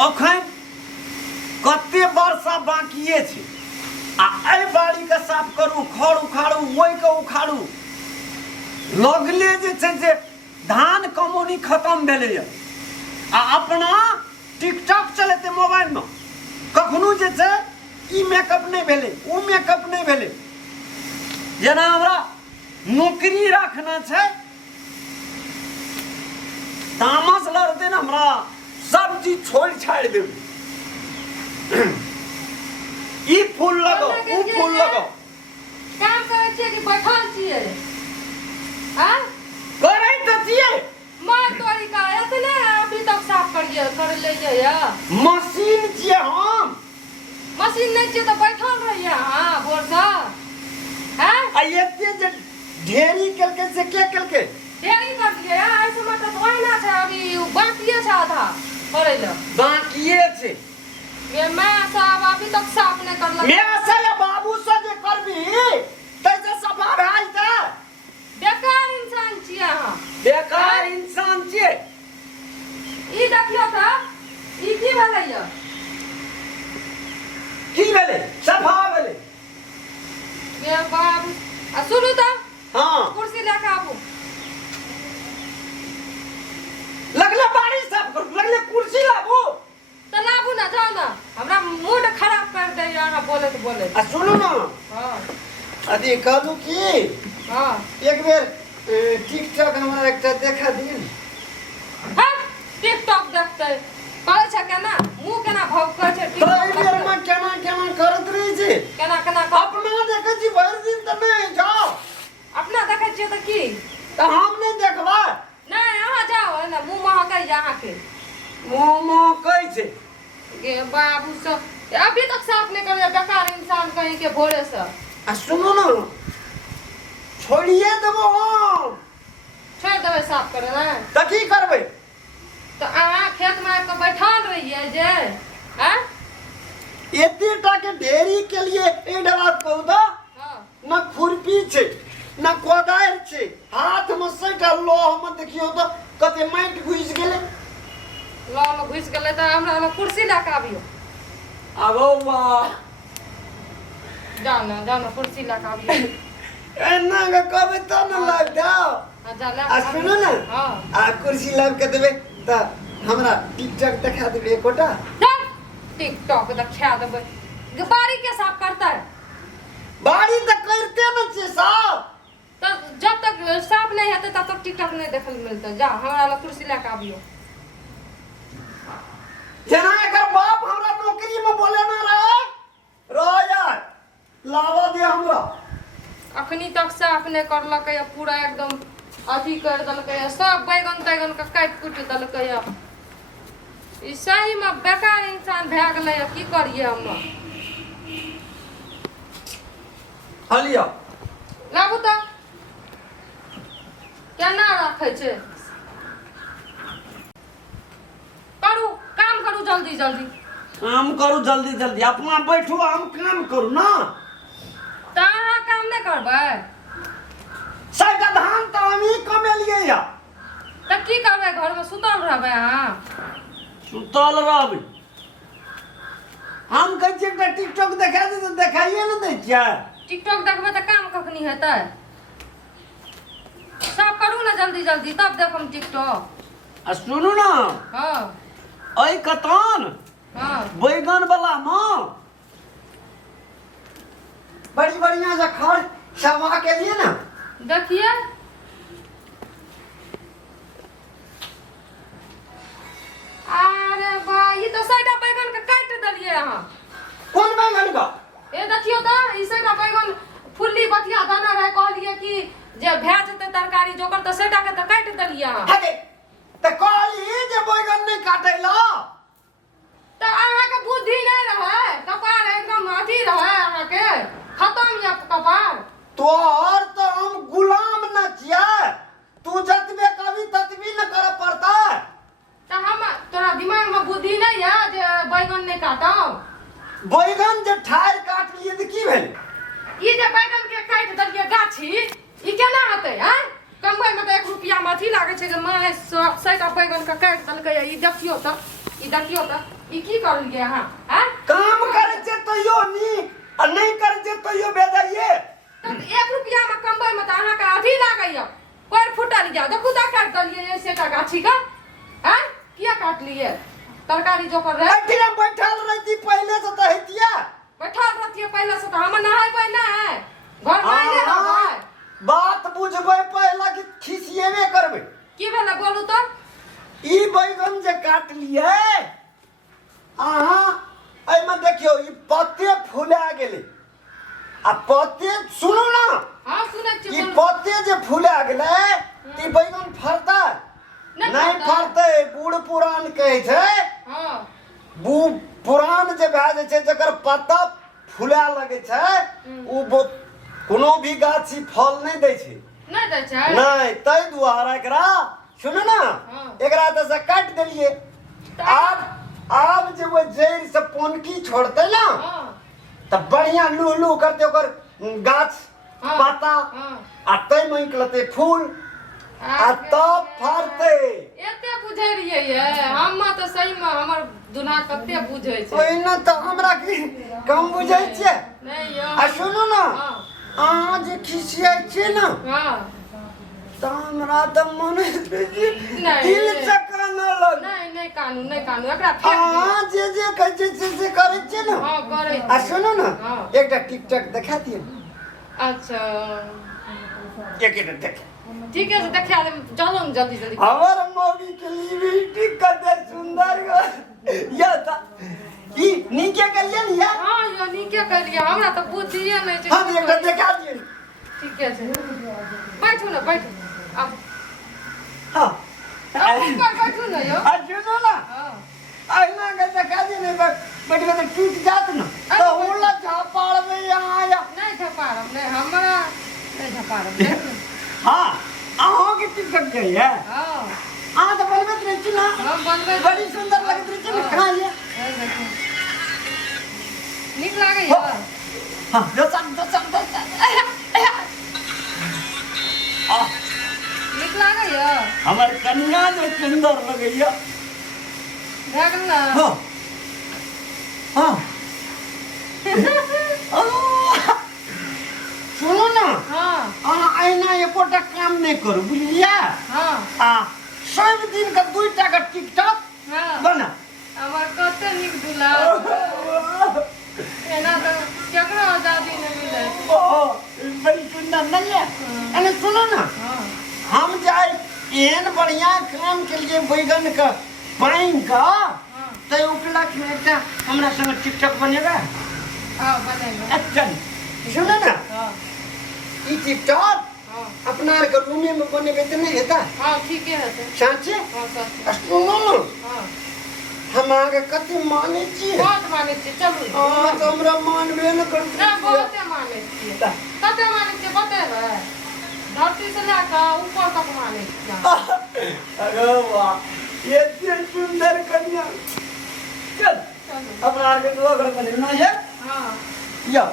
अखन कते वर्षा बाकिए छै आ एहि बाड़ी के साफ करू, खड़ उखाड़ू, ओहि के उखाड़ू। लगले जे छै जे धान कमौनी खत्म भेलैए आ अपना टिकटॉक चलेते मोबाइल में। कखनो जे छै ई मेकअप नहीं भेले, ओ मेकअप नहीं भेले। जेना हमरा नौकरी रखना छै, तामस लड़ते न हमरा सब चीज छोड़ छाड़ देब। ई फूल लगाओ, ओ फूल लगाओ। काम करे छिए कि बैठल छिए? हां करे त छिए। मार तोरी का एतने अभी तक साफ कर ले या मशीन छिए हम। मशीन नहीं छिए तो बैठल रहिए। हां बोरसा हैं आ एते जे ढेरी केलके से के केलके? ढेरी कर दिए यार। ऐसे मत तो ओहिना छै, अभी बाकिए छै आधा करे ल। बाकिए छै। ये मैं सब अभी तक साफ नहीं करलक। मैं से या बाबू से जे करबी तैसे सफा भए जेतै। बेकार इंसान छिए अहाँ। बेकार इंसान छिए। ई देखियो त ई की भेलै य? की भेलै? सफा भेलै। ये बाबू आ सुनू त। हां कुर्सी लेके आबू। लगले बाड़ी साफ करू, लगले कुर्सी लाबू। त लाबू ना, जाओ ना। हमरा मूड खराब कर दे यहाँ बोले। आ सुनू ना, हां अथी कहलू की हां एक बेर टिकटॉक हमरा एकटा देखा दियौ। हां टिकटॉक देखते करे छ केना मुंह केना भौंकै छै तो एहि बेर में केना करत रही छै। केना अपना देखै छी भरि दिन त नहीं जाओ। अपना देखै छियै त की त हम नहीं देखबा। नहीं यहाँ जाओ ना, मुंह महकै यहाँ के। मोमो कहै छै गे बाबू सब अभी तक साफ नहीं कर, बेकार इंसान कहीं के भोरे से। आ सुनो ना, छोड़िए देबो हम। छोड़ देबै साफ करे ना त की करबै? तो अहाँ खेत में आके बैठल रहिए जे हैं एते टा के ढेरी के लिए ए बात कहू त हां न खुरपी छै न कोदारि छै, हाथ में सटा लो हम देखियो त कते माटि घुस गेलै। लो में घुस गेलै त हमरा लो कुर्सी लेके आबियो। आबो वाह जाना कुर्सी लेके आबियो। एना के कहबै त न लाग जाओ। जा ले आ सुनो ना, हां आ कुर्सी लाग के देबै त हमरा टिकटॉक देखा देबै एकोटा। टिकटॉक देखा देबै। बाड़ी के साफ करता है? बाड़ी त करते न छै साफ। तो जब तक साफ नहीं हेतै तब तक टिकटॉक नहीं देखल मिलतै। जा हमरा ला कुर्सी लेके आबियो। जेना एकर बाप हमरा नौकरी में बोले ना रहे रह यार लावा दे हमरा। अखनी तक साफ नहीं करलकै, पूरा एकदम अथी कर देलकै, सब बैगन तैगन के काट कुट देलकै। ई सही में बेकार इंसान भए गेलै। की करिए हम? हलिया लाबू त केना रखै छै। करू काम करू जल्दी। काम करू जल्दी। अपना बैठू, हम काम करू ना। त अहाँ काम नहीं करबै साइडा धान त हम ही कमेलिए या। त की करबै? घर में सुतल रहबै अहाँ? सुतल रहबै। हम कहै छियै एकटा टिकटॉक देखा दे त देखाइए न दै छियै। टिकटॉक देखबै त काम कखनी हेतै? सब करू ना जल्दी तब देखम टिकटॉक। आ सुनू ना, हां एहि कतन हां बैगन वाला में बड़ी बढ़िया से खड़ सवा के लिए ना। देखिए अरे वाह, ये तो साइडा बैगन के काट देलिए अहाँ। कौन बैगन का? ए देखियो त ई साइडा बैगन फुल्ली बतिया दाना रहे, कहलिए कि जे भए जेतै तरकारी जोकर त साइडा के त काट देलिए अहाँ। हटे त कहली जे बैगन नहीं काटे ला। त अहाँ के बुद्धि नहीं रहे, कपार एकदम अथी रहे अहाँ के, खत्म या कपार। तोहर तो हम गुलाम न छियै, तू जतबे कभी ततबी न कर पड़ता। त हम तोरा दिमाग में बुद्धि नहीं है जे बैगन नहीं काटब? बैगन जे ठाड़ काट लिए त की भेल? ई जे बैगन के काट देलिए गाछी, ई केना हेतै? हैं कमबै में त 1 रुपया में अथी लागे छै जे माय 100 बैगन के काट देलकै। ई देखियो त ई देखियो त ई की करलिए अहाँ हैं काम करे छे तो यो नीक आ नहीं करे छे तो यो बेजाइए। तो 1 रुपया में कमबै में त अहाँ के अथी लागैया पैर फुटल जा देखू ता काट दलिए ऐसे का गाछी का हैं किया काट लिए तरकारी जो कर रहे अठीरा बैठल रहती पहले से तो हेतिया बैठल रहतिए पहले से त हम नहाइबै ना घर में आइले रहबै बात बुझबै पहला कि खिसिएबे करबै। की भेलै बोलू तो ई बैगन जे काट लिए अहाँ एमे देखियो ई पत्ते फुला गेलै आ पत्ते सुनू ना हां सुनै छी ई पत्ते जे फुला गेलै ई बैगन फरता नहीं फरते। बूढ़ पुरान कहै छै हां बूढ़ पुरान जे भए जाइ छै जकर पत्ता फुला लगै छै उ कोनो भी गाछी फल नहीं दै छै नहीं दै छै नहीं तै दुआरे एकरा सुन ना एकरा त से काट देलिए। अब जे वो जड़ से पोनकी छोड़ते ना त बढ़िया लू लू करते ओकर गाछ पत्ता आ तै में निकलते फूल आ तब फरते। एते बुझै रहिए ये हम त सही में हमर दुना कते बुझै छै ओइना त हमरा की कम बुझै छै नहीं यो आ सुनू ना अहाँ जे खिसियाइ छियै ना हां त हमरा त मन दिल चकराने लग नहीं कानू एकरा फेंक अहाँ जे कहै छै से करै छियै ना हां करै आ सुनू ना एकटा टिकटॉक देखा दियौ। अच्छा एकटा देख ठीक है देखा दे चलो न जल्दी जल्दी हमर मौगी के लिपस्टिक कते सुंदर या था ई नीके करिए न या हां यो नीके करिए हमरा त बुझिए नहीं छै। हां एकटा देखा दियौ। ठीक है बैठू ना बैठू अब हां ऊपर बैठू ना यो आ सुनो ना हां आइना के देखा दियौ ने बैठ के टूट जात ना तो होला झापाड़ में यहां या नहीं झपारम नहीं हमरा नहीं झपारम हां अहाँ के टिकटॉक के है हां अहाँ तो बनबैत रहै छी ना हम बनबै बड़ी सुंदर लगैत रहै छी ना कहाँ ये नीक लागै यो हां दसन नीक लागै यो हमर कन्या जो सुंदर लगैया भए गेल ना हां हां सुनो ना हां अहाँ आइना एकोटा काम नहीं करू बुझलिया हां आ सब दिन का 2 टा का टिकटॉक हां बना हमर कते नीक दुला एना त केकरो आजादी नहीं मिले ओ बड़ी सुंदर नहीं है अरे सुनो ना हां हम जाए एहन बढ़िया काम के लिए बैगन का पाइन का तो उपलक्ष्य में एकटा हमरा संग टिकटॉक बनेगा। हां बनेगा अच्छा सुनो ना हां ई टिकटॉक हां अपना के रूमे में बनेबे त नहीं हेता हां ठीक है तो साँचे हां सर सुनो ना हां हम आगे कते माने छी बहुत माने छी चलू हां तो हमरा मानबे न कर ना बहुत माने छी कते माने छी बतेबे धरती से लेकर ऊपर तक माने छी अरे वाह ये सुंदर कन्या चल अपना आगे तो घर बने ना है हां या